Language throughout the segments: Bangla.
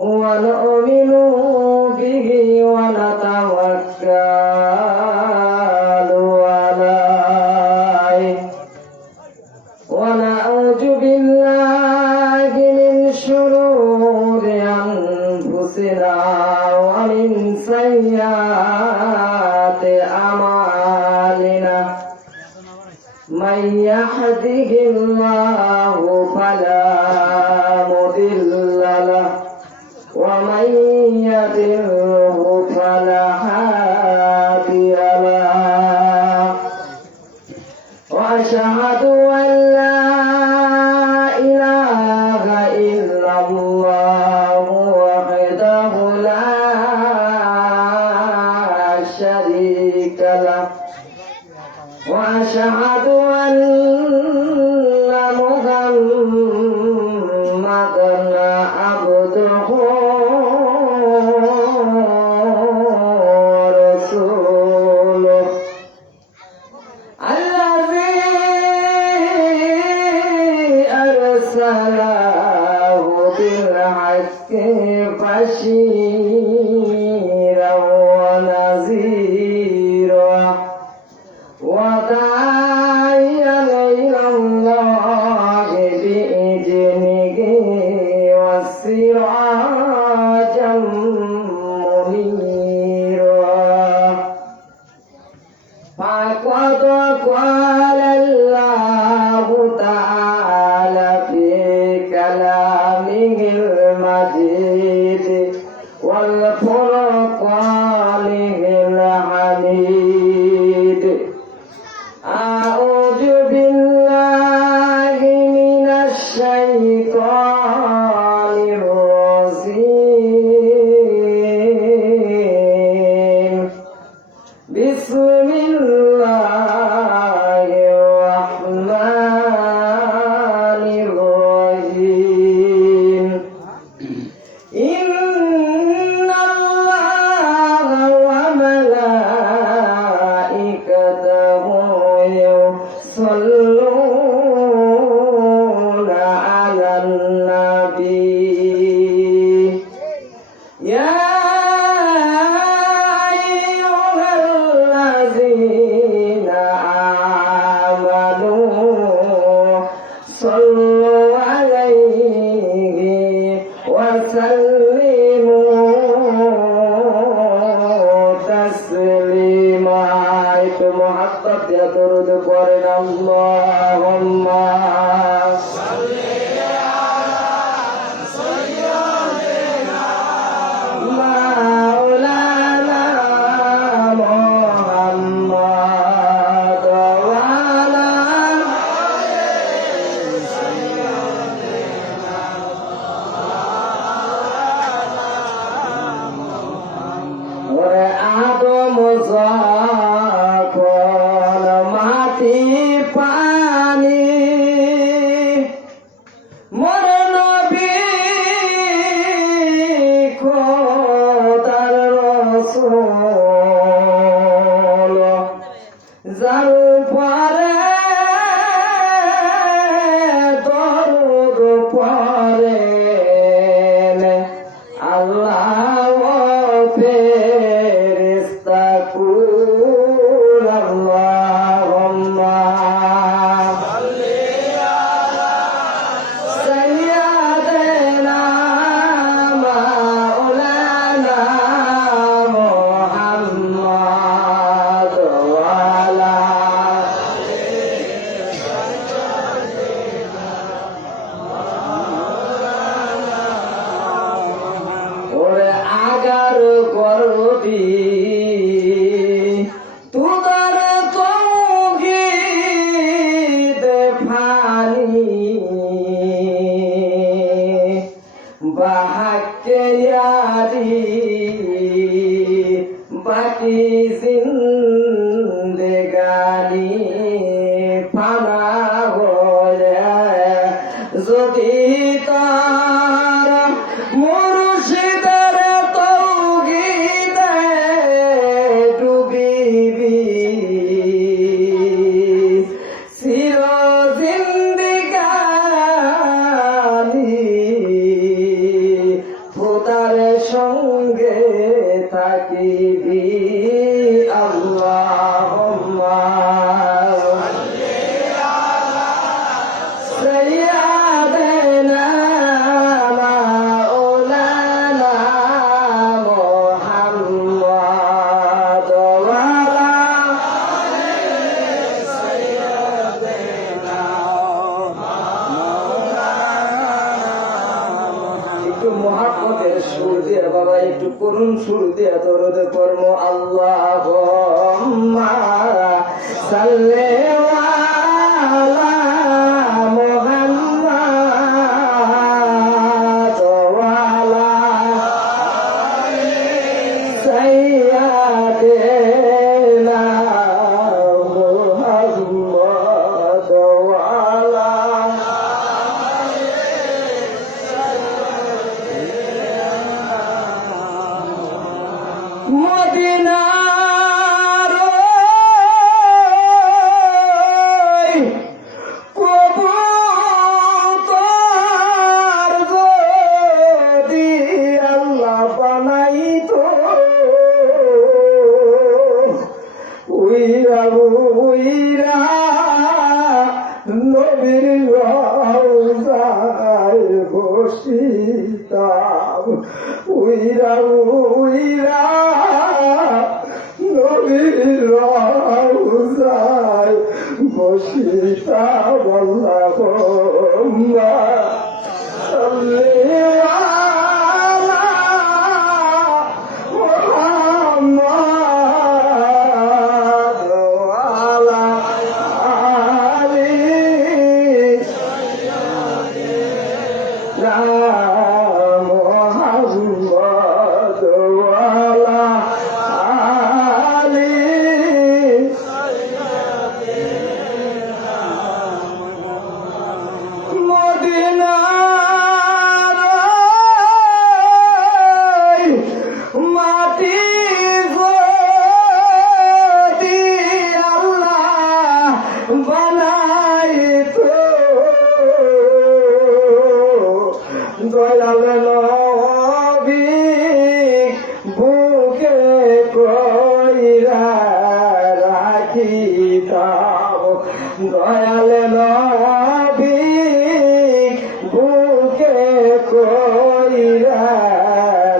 ونؤمن به ونتوكل عليه ونعوذ بالله من شرور أنفسنا ومن سيئات أعمالنا من يهده الله فلا مضل له ومن يضلله فلا هادي له وأشهد أن لا إله إلا الله وحده لا شريك له وأشهد أن محمدا عبده ورسوله الذي أرسله بالحق بشيرا ونذيرا وداعيا إلى الله بإذنه وسراجا منيرا فقد قال الله تعالى في كلامه المجيد والفرقانه الحميد أعوذ بالله من الشيطان الرجيم بسم الله الرحمن الرحيم إن الله وملائكته يصلون على النبي يا أيها الذين آمنوا صلوا عليه وسلموا تسليما একটু মহাব্বত দিয়ে দরুদ পড়েন আল্লাহুম্মা মাওলানা মুহাম্মদ ওয়া আলা ওরে আদম যখন মাটি পানি মোর নবী খোদার রাসূল যার পরে দরুদ পড়েন আল্লাহ ফেরেশতা কুল আল্লাহুম্মা সাইয়্যিদানা মাওলানা মুহাম্মদ ওয়া আলা ওরে আগার করবি তুদার তৌহিদ ফানি বাহাকে ইয়ারি বাকি জিন্দেগানি ফানা হলে যদি তার মুর্শিদের তৌহিদে ডুবিবি চির জিন্দেগানি খোদা যার সঙ্গে থাকিবি আল্লাহুম্মা সাইয়্যিদানা মাওলানা মুহাম্মদ ওয়া আলা একটু মহাব্বতের সুর দিয়ে বাবা, একটু করুণ সুর দিয়ে দরুদ পড়ব। আল্লাহুম্মা সাল্লি আলা মুহাম্মাদ ওয়া আলা সাইয়্যিদিনা মুহাম্মাদ ওয়া আলা মদিনার কবুতর যদি আল্লাহ বানাইতো, উইরা উইরা নবীর রওজায় বসিতাম, উইরা উইরা নবীর রওজায় বসিতাম। আল্লাহুম্মা সাল্লি আলা মুহাম্মাদ ওয়া আলা আলি মুহাম্মদ ওয়া আলা আলি মদিনার মাটি যদি আল্লাহ বানাইতো, দয়াল নবী বুকে কইরা রাখিতাম, দয়াল নবী বুকে কইরা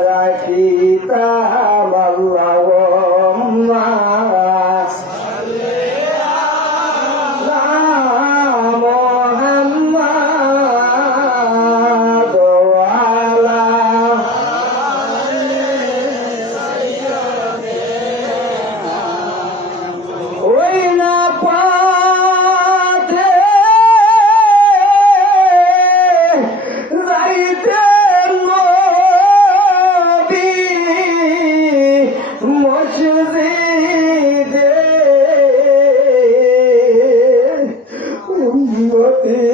রাখিতাম। আল্লাহুম্মা সাল্লি আলা মুহাম্মাদ ওয়া আলা ওই না পথে যাইতেন নবী মসজিদে, উম্মতি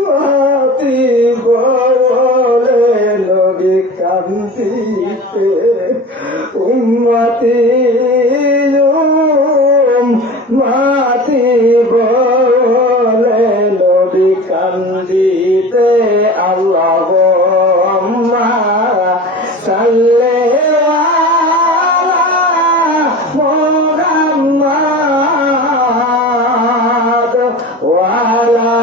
উম্মতি বলে নবী কান্দিতে, উম্মতি উম্মতি বলে নবী কান্দিতে। আল্লাহুম্মা সাল্লি আলা মুহাম্মাদ ওয়া আলা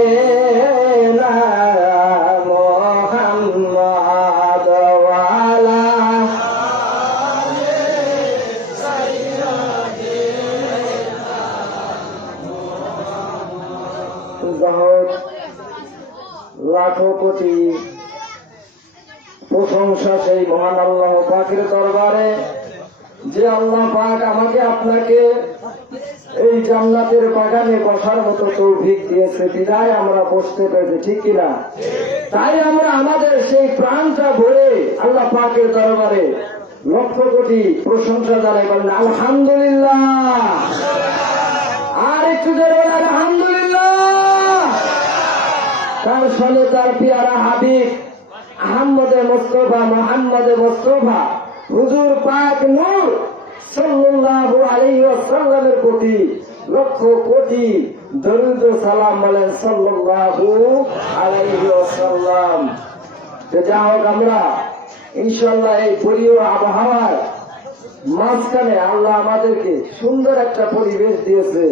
সাইয়্যিদিনা মুহাম্মাদ ওয়া আলা লাখো কোটি প্রশংসা সেই মহান আল্লাহ পাকের দরবারে, যে আল্লাহ পাক আমাকে আপনাকে এই জান্নাতের বাগানে বসার মতো তৌফিক দিয়েছে, বিদায় আমরা বসতে পেরেছি, ঠিক কিনা? তাই আমরা আমাদের সেই প্রাণটা ভরে আল্লাহ পাকের দরবারে লক্ষ কোটি প্রশংসা জানাই, বলেন আলহামদুলিল্লাহ। আর একটু জোরে আলহামদুলিল্লাহ। তার ফলে তার পিয়ারা হাবিব আহমদে মুস্তফা মোহাম্মদে মুস্তফা হুজুর পাক নূর সাল্লাল্লাহু আলাইহি ওয়াসাল্লামের প্রতি লক্ষ কোটি দরুদ ও সালাম বলেন সাল্লাল্লাহু আলাইহি ওয়াসাল্লাম। যা হোক, আমরা ইনশাআল্লাহ এই প্রিয় আবহাওয়ার মাঝখানে আল্লাহ আমাদেরকে সুন্দর একটা পরিবেশ দিয়েছে,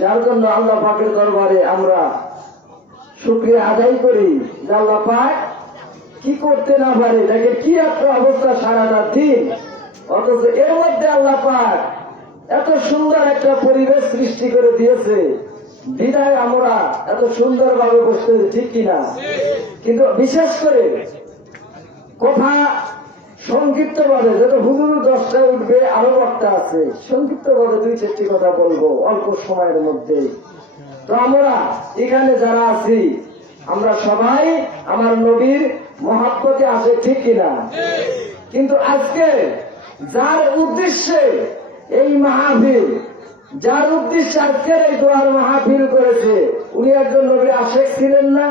যার জন্য আল্লাহ পাকের দরবারে আমরা শুকরিয়া আদায় করি যে আল্লাহ পাক কি করতে না পারে, দেখে কি একটা অবস্থা সারাটা দিন, অথচ এর মধ্যে আল্লাহ পাক এত সুন্দর একটা পরিবেশ সৃষ্টি করে দিয়েছে, বিদায় আমরা এত সুন্দরভাবে বসতে, ঠিক কিনা? কিন্তু বিশেষ করে কথা সংক্ষিপ্ত ভাবে, যেটা হুজুর 10টায় উঠবে, আরো বক্তা আছে, সংক্ষিপ্ত ভাবে 2-4টি কথা বলবো অল্প সময়ের মধ্যে। তো আমরা এখানে যারা আছি, আমরা সবাই আমার নবীর মহাব্বতে আসে, ঠিক কিনা? কিন্তু আজকে যার উদ্দেশ্যে এই মাহফিল, যার উদ্দেশ্যে আজকের এই দোয়ার মাহফিল করেছে, উনি একজন নবীর আশেক ছিলেন না?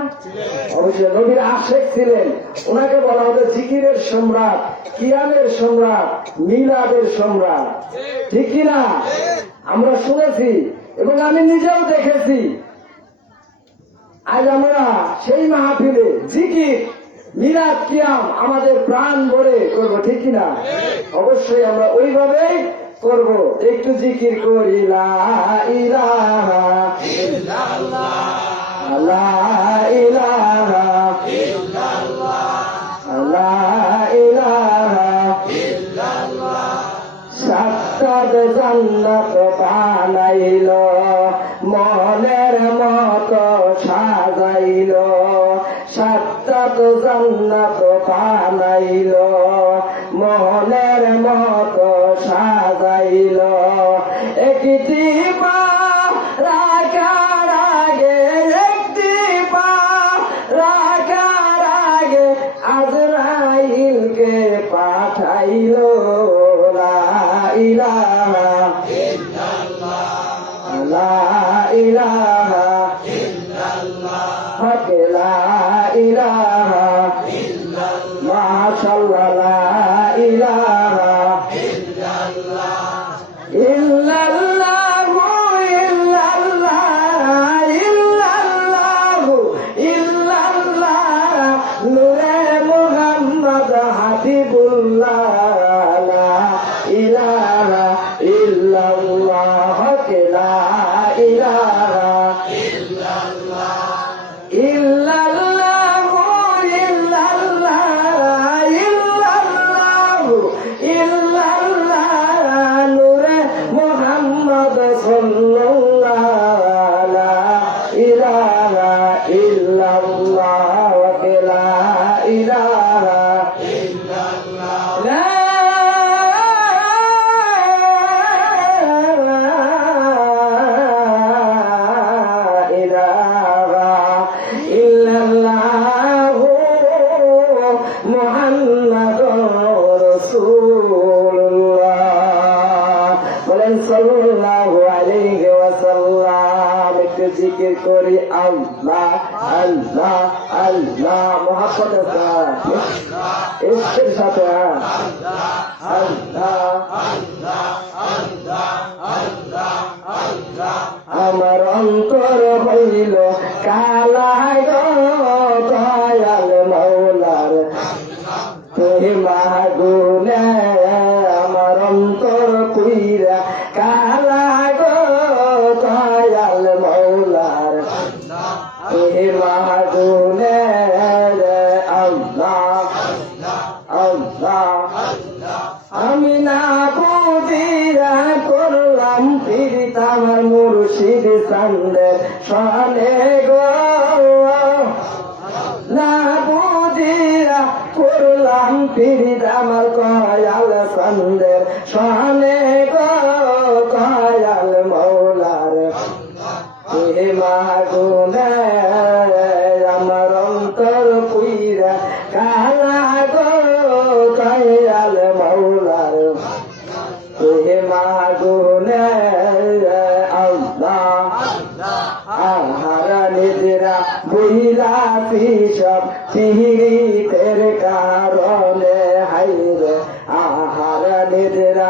অবশ্যই নবীর আশেক ছিলেন। ওনাকে বলা হতো জিকিরের সম্রাট, কিয়ামের সম্রাট, মিলাদের সম্রাট, ঠিক কিনা? আমরা শুনেছি এবং আমি নিজেও দেখেছি। আজ আমরা সেই মাহফিলে জিকির, মিলাদ, কিয়াম আমাদের প্রাণ ভরে করবো, ঠিক কিনা? অবশ্যই আমরা ওইভাবেই করব। একটু জিকির করি, লা ইলাহা ইল্লাল্লাহ, লা ইলাহা ইল্লাল্লাহ, লা ইলাহা ইল্লাল্লাহ। সাতটা জান্নাত বানাইল, মনের মতো সাজাইল, সাতটা জান্নাত বানাইল, মনের মতো সাজাইল। একটি পা রাখার আগে, একটি পা রাখার আগে আজরাইলকে পাঠাইল, লা ইলাহা ইল্লাল্লাহ, লা ইলাহা ইল্লাল্লাহ, হক লা ইলাহা ইল্লাল্লাহ, মাশাআল্লাহ, লা ইলাহা ইল্লাল্লাহ, ইল্লাল্লাহু ইল্লাল্লাহ, ইল্লাল্লাহু ইল্লাল্লাহ, নূরে মুহাম্মদ হাবিবুল্লাহ, লা ইলাহা ইল্লাল্লাহ, হক লা ইলাহা ইল্লাল্লাহ, ইল্লাল্লাহু ইল্লাল্লাহ, ইল্লাল্লাহু ইল্লাল্লাহ, নূরে মুহাম্মদ সাল্লাল্লাহ, লা ইলাহা ইল্লাল্লাহ, ওয়া লা ইলাহা ইল্লাল্লাহ, লা ইলাহা ইল্লাল্লাহু মুহাম্মাদুর রাসূলুল্লাহ। বলেন সাল্লাল্লাহু আলাইহি ওয়াসাল্লাম। একটু জিকির করি, আল্লাহ আল্লাহ আল্লাহ, মুহাব্বতের সাথে, ইশকের সাথে, আল্লাহ আল্লাহ আল্লাহ আল্লাহ আল্লাহ। আমার অন্তর হইল কালাই গো, দয়াল মৌলার তুই মাগুনে, আমার অন্তর পুইরা কালা গো, দয়াল মৌলার তুই মাগুনে, আল্লাহ আল্লাহ। আমি না বুঝিয়া করলাম প্রীত আমার মুর্শিদ চান্দের সনে গো, না বুঝিয়া করলাম প্রীত আমার কয়াল চান্দের সনে গো, কয়াল মৌলার হে মাগুনে, আমার অন্তর পুইরা কালা গো, কয়াল মৌলার হে মাগুনে, আল্লাহ আহারা নিজেরা বইলা সব পীড়িতের কারণে, হাইরে আহারা নিজেরা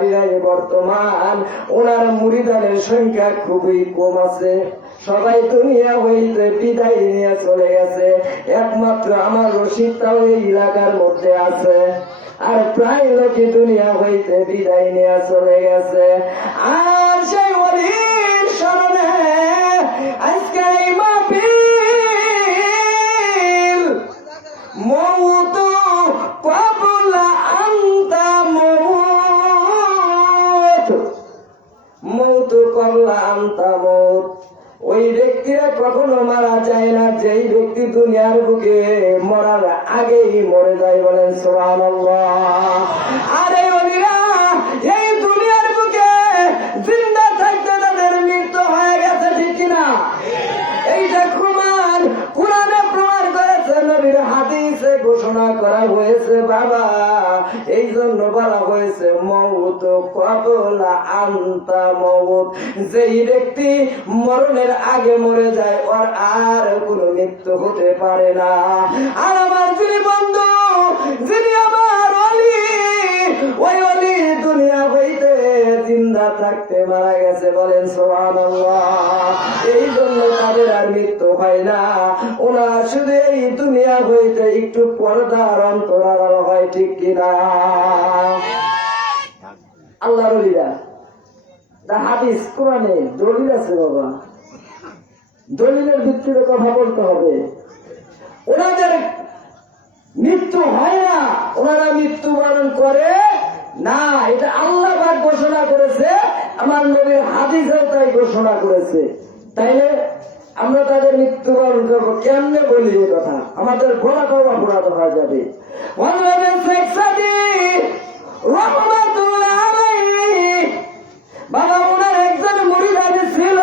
পারি নাই। বর্তমান ওনার মুরিদানের সংখ্যা খুবই কম আছে, সবাই দুনিয়া হইতে বিদায় নিয়ে চলে গেছে। একমাত্র আমার রশিদটাও এই এলাকার মধ্যে আছে, আর প্রায় লোকে দুনিয়া হইতে বিদায় নিয়ে চলে গেছে। আর সেই ওলির স্মরণে আজকে এই মাহফিল মউত ক্বাবলা আনতা মউত, মউত ক্বাবলা আনতা মউত। ওই ব্যক্তিরা কখনো মারা যায় না যেই ব্যক্তি দুনিয়ার বুকে মরার আগেই মরে যায়। বলেন সুবহানাল্লাহ। আর এই ওলিরা এই দুনিয়ার বুকে জিন্দা থাকতে তাদের মৃত্যু হয়ে গেছে, ঠিক কিনা? এইটা কুরআনে প্রমাণ করেছে, নবীর হাদিসে ঘোষণা করা হয়েছে। বাবা, এই জন্য বলা হয়েছে মউত ক্বাবলা আনতা মউত। যেই ব্যক্তি মরণের আগে মরে যায় ওর আর কোনো মৃত্যু হতে পারে না। আর আমার যিনি বন্ধু, যিনি আমার ওলি, ওই ওলি দুনিয়া হইতে জিন্দা থাকতে মারা গেছে। বলেন সুবহানাল্লাহ। এই জন্য তাদের আর মৃত্যু হয় না, ওনার শুধু এই দুনিয়া হইতে একটু পর্দার অন্তরাল হয়, ঠিক কিনা? আল্লাহর ওলিরা হাদিস কোরআনে দলিল আছে বাবা, দলিলের ভিত্তিতে কথা বলতে হবে। ওনাদের মৃত্যু হয় না, ওনারা মৃত্যুবরণ করে না, এটা আল্লাহ পাক ঘোষণা করেছে, আমার নবীর হাদিসেও তাই ঘোষণা করেছে। তাইলে আমরা তাদের মৃত্যুবরণ করবো কেমনে? বলি এই কথা, আমাদের ঘোড়াটাও অপরাধ হয়ে যাবে। বাবা, ওনার একজন মুরিদান ছিল,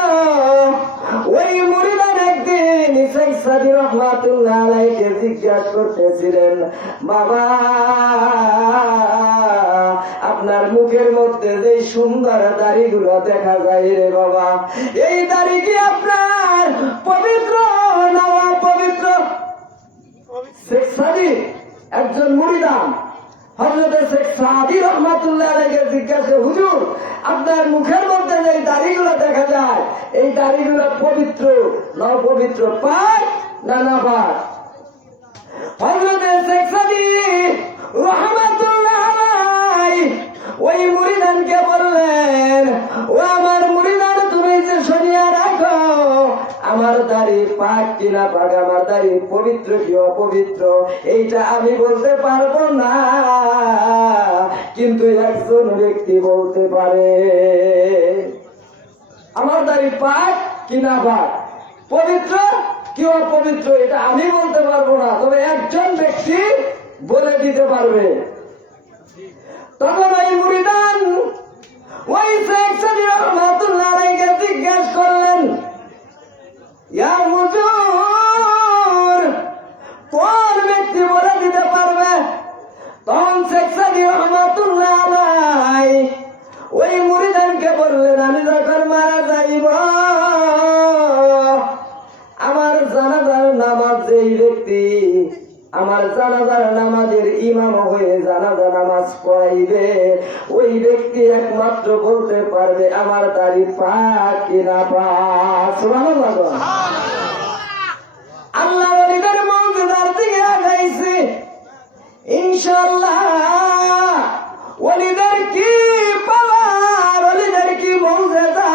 ওই মুরিদান একদিন শেখ সাদী রহমাতুল্লাহ আলাইহিকে জিজ্ঞাসা করতেছিলেন, বাবা আপনার মুখের মধ্যে যে সুন্দর দাড়িগুলো দেখা যায় রে বাবা, এই দাড়ি কি আপনার পবিত্র না অপবিত্র? শেখ সাদী একজন মুরিদান হযরতে শেখ সাদী রহমাতুল্লাহ আলাইহিকে জিজ্ঞাসা, হুজুর আপনার মুখের মধ্যে যে দাড়িগুলো দেখা যায়, এই দাড়িগুলো পবিত্র না অপবিত্র, পাক না নাপাক? হযরতে শেখ সাদী রহমাতুল্লাহ আলাইহি ওই মুরিদানকে বললেন, ও আমার মুরিদান, তুমি যে শুনিয়া রাখো, আমার দাড়ি পাক কিনা পাক, আমার দাড়ি পবিত্র কি অপবিত্র, এইটা আমি বলতে পারবো না, কিন্তু একজন ব্যক্তি বলতে পারে। আমার দাড়ি পাক কিনা পাক, পবিত্র কি অপবিত্র, এটা আমি বলতে পারবো না, তবে একজন ব্যক্তি বলে দিতে পারবে। তখন ওই মুরিদান ওই শেখ সাদী রহমাতুল্লাহ আলাইহিকে জিজ্ঞাসা করলেন, ইয়া হুজুর কোন ব্যক্তি বলে দিতে পারবে? তখন শেখ সাদী রহমাতুল্লাহ আলাইহি ওই মুরিদানকে বললেন, আমি যখন মারা যাইব, আমার জানাজার নামাজ যেই ব্যক্তি আমার জানাজার নামাজের ইমাম হয়ে জানাজা নামাজ পড়াইবে, ওই ব্যক্তি একমাত্র বলতে পারবে আমার দাড়ি পাক কিনা পাক। সুবহানাল্লাহ। আল্লাহ ওলিদের মওজুদার দিকে আগাইছি ইনশাআল্লাহ। ওলিদের কি পাওয়ার, ওলিদের কি মওজুদা,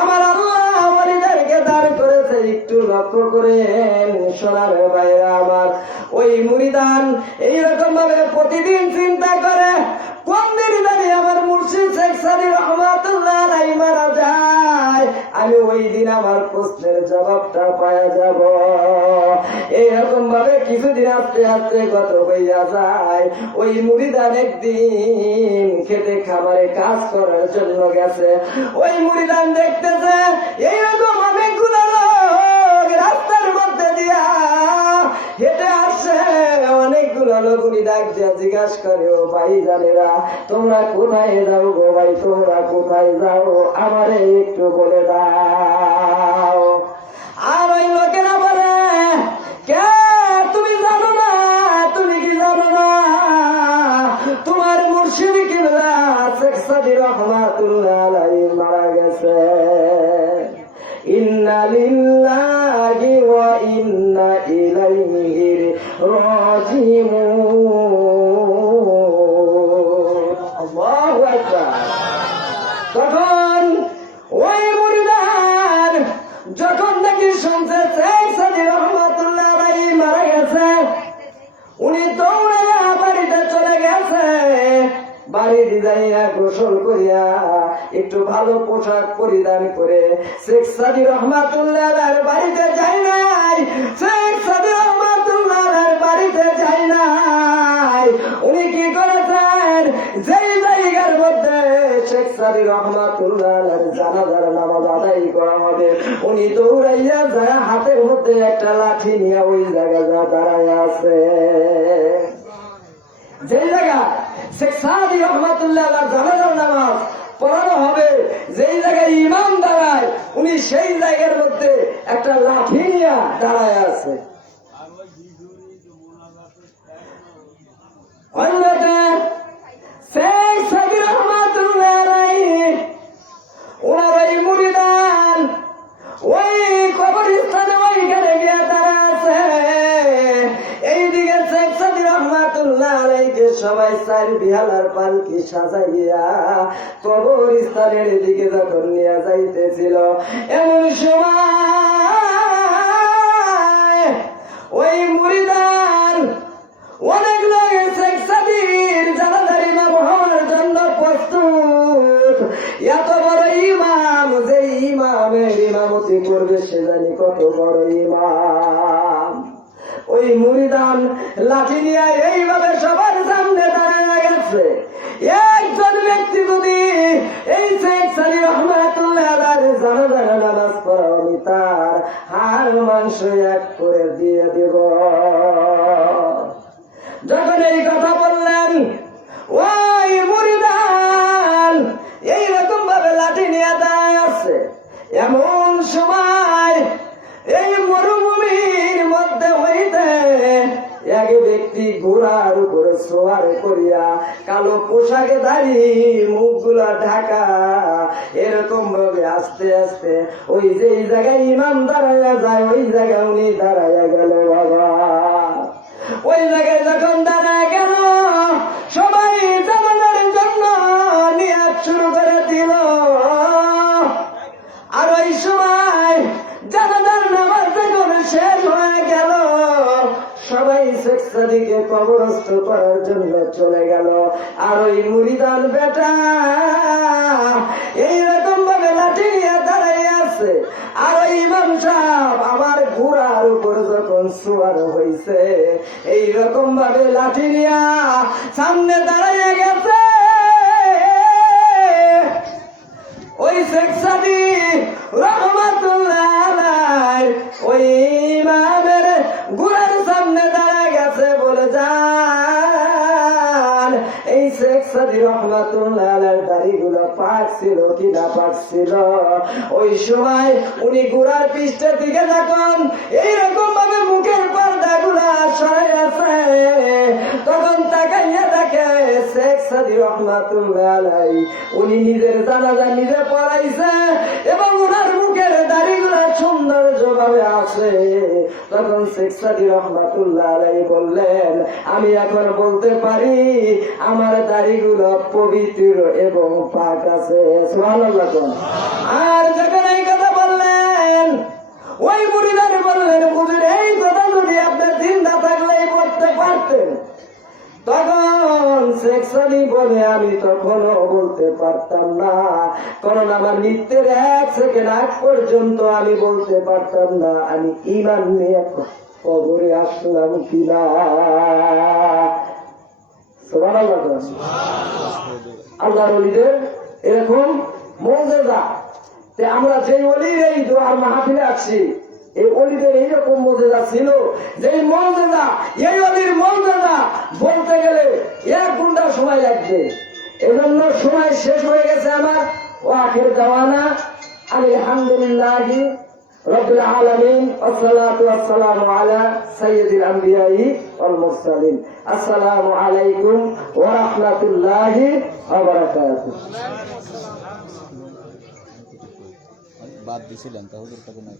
আমার আল্লাহ ওলিদেরকে দাঁড় করেছে। একটু লক্ষ্য করেন সোনার ভাইরা আমার, ওই মুরিদান এইরকম ভাবে প্রতিদিন চিন্তা করে, কোন দিন জানি আমার মুর্শিদ শেখ সাদী রহমাতুল্লাহ আলাইহি মারা যায়, আমি ওই দিন আমার প্রশ্নের জবাবটা পাওয়া যাব। এইরকম ভাবে কিছুদিন আস্তে আস্তে গত হইয়া যায়। ওই মুরিদান একদিন খেতে খাবারে কাজ করার জন্য গেছে। ওই মুরিদান দেখতেছে এইরকম অনেকগুলো লোক রাস্তার মধ্যে দিয়া হেঁটে আসছে, অনেকগুলো লোক উনি ডাক দিয়া জিজ্ঞাসা করে, ও ভাই জানেরা তোমরা কোথায় যাও গো ভাই, তোমরা কোথায় যাও, আমারে একটু বলে দাও। আর ওই লোকেরা বলে, কে তুমি জানো না, তুমি কি জানো না তোমার মুর্শিদ কিবলা শেখ সাদি রহমাতুল্লাহ আলাইহি মারা গেছে। ইন্না লিল্লাহি ওয়া ইন্না ইলাইহি রাজিউন। আল্লাহু আকবার। তখন ওই মুরিদান যখন দেখি শুনছে শেখ সাদি রহমাতুল্লাহ আলাইহি মারা গেছে, উনি দৌড়ে বাড়িতে চলে গেছে। বাড়িতে যাইয়া গোসল করিয়া একটু ভালো পোশাক পরিধান করে শেখ সাদি রহমাতুল্লাহ বাড়িতে যায় নাই। শেখ সাদি রহমাতুল্লাহ বাড়িতে যায় নাই। উনি কি করেছেন, যেই জায়গার মধ্যে শেখ সাদি রহমাতুল্লাহ জানাজার নামাজ আদায় করা হবে, উনি দৌড়াইয়া যায় হাতের মধ্যে একটা লাঠি নিয়ে ওই জায়গায় দাঁড়ায় আছে। যে জায়গা শেখ সাদি রহমাতুল্লাহ জানাজার নামাজ পড়ানো হবে, যেই জায়গায় ইমাম দাঁড়ায়, উনি সেই জায়গার মধ্যে একটা লাঠি নিয়ে দাঁড়ায় আছে। শেখ সাদি রহমাতুল্লাহ ওনার ওই মুরিদান ওই কবরস্থানে ওইখানে গিয়ে দাঁড়ায় আছে। এইদিকে শেখ সাদি রহমাতুল্লাহ আলাইহিকে সবাই চার বিহালার পালকি সাজাইয়া কবরস্থানের দিকে যখন নিয়ে যাইতেছিল, এমন সময় ওই মুরিদান অনেক লাগে শেখ সাদির জানাজার ইমাম হওয়ার জন্য প্রস্তুত। এত বড় ইমাম, যে ইমামের ইমামতি করবে সে জানি কত বড় ইমাম। ওই মুরিদান লাঠি নিয়ে এইভাবে সবার সামনে দাঁড়ায় গেছে। একজন ব্যক্তি যদি এই শেখ সাদি রহমাতুল্লাহ জানাজার নামাজ পড়া, আমি তার হাড় মাংস এক করে দিয়ে দেব। যখন এই কথা বললেন, ওই মুরিদান এইরকম ভাবে লাঠি নিয়ে দাঁড়ায় আছে। এমন সময় এই মরুভূমির মধ্যে হইতে এক ব্যক্তি ঘোড়ার উপরে সোয়ার করিয়া কালো পোশাকে দাঁড়িয়ে মুখগুলা ঢাকা এরকম ভাবে আস্তে আস্তে ওই যে জায়গায় ইমাম দাঁড়াইয়া যায় ওই জায়গায় উনি দাঁড়াইয়া গেল। বাবা ওই জায়গায় যখন দাঁড়ায় গেল, সবাই জানাজার জন্য নিয়াত শুরু করে দিল। আর ওই সময় জানাজার নামাজ যখন শেষ হয়ে গেল, সবাই শেখ সাদিকে কবরস্থ করার জন্য চলে গেল। আর ওই মুরিদান বেটা এইরকম ভাবে লাঠি নিয়ে দাঁড়াই আছে। আর ওই ইমাম সাহেব আমার ঘোড়ার উপর যখন সোয়ার হয়েছে, এইরকম ভাবে লাঠি নিয়ে সামনে দাঁড়াইয়া গেছে। ওই শেখ সাদি রহমাতুল্লাহ আলাইহি ওই ইমামের ঘোড়ার সামনে দাঁড়ায় গেছে। বলে যান, এই শেখ সাদি রহমাতুল্লাহ আলাইহির দাড়িগুলো পাক ছিল কি না পাক ছিল? ওই সময় উনি ঘোড়ার পৃষ্ঠের দিকে যখন এইরকম ভাবে মুখের পর্দাগুলা সরাই আছে, তখন তাকাইয়া দেখে শেখ সাদি রহমাতুল্লাহ আলাইহি উনি নিজের জানাজা নিজে পড়াইছে এবং ওনার মুখের দাড়িগুলা সৌন্দর্যভাবে আছে। তখন শেখ সাদি রহমাতুল্লাহ আলাইহি বললেন, আমি এখন বলতে পারি আমার দাড়িগুলো পবিত্র এবং পাক আছে। সুবহানাল্লাহ। আর যখন এই কথা বললেন, ওই মুরিদান বললেন, হুজুর এই কথা যদি আপনার জিন্দা থাকলেই বলতে পারতেন। তখন শেখ সাদি বলে, আমি তখনও বলতে পারতাম না, কারণ আমার মৃত্যুর 1 সেকেন্ড আগ পর্যন্ত আমি বলতে পারতাম না আমি ঈমান নিয়ে কবরে আসলাম কিনা। সুবহানাল্লাহ। আল্লাহর ওলিদের এরকম মুজিজা। আমরা যে ওলির এই দোয়ার মাহফিলে আছি, এই ওলিদের এইরকম মুজিজা ছিল, যে মুজিজা এই ওলির মুজিজা বলতে গেলে 1 ঘন্টা সময় লাগবে। এজন্য সময় শেষ হয়ে গেছে আমার। ও আখির দাওয়ানা আলহামদুলিল্লাহি রব্বুল আলামিন। আসসালাতু ওয়াসসালামু আলা সাইয়্যিদিল আমবিয়াই ওয়াল মুরসালিন। আসসালামু আলাইকুম ওয়া রাহমাতুল্লাহি ওয়া বারাকাতুহু। বাদ দিছিলেন তা হুজুর কাছে নাই।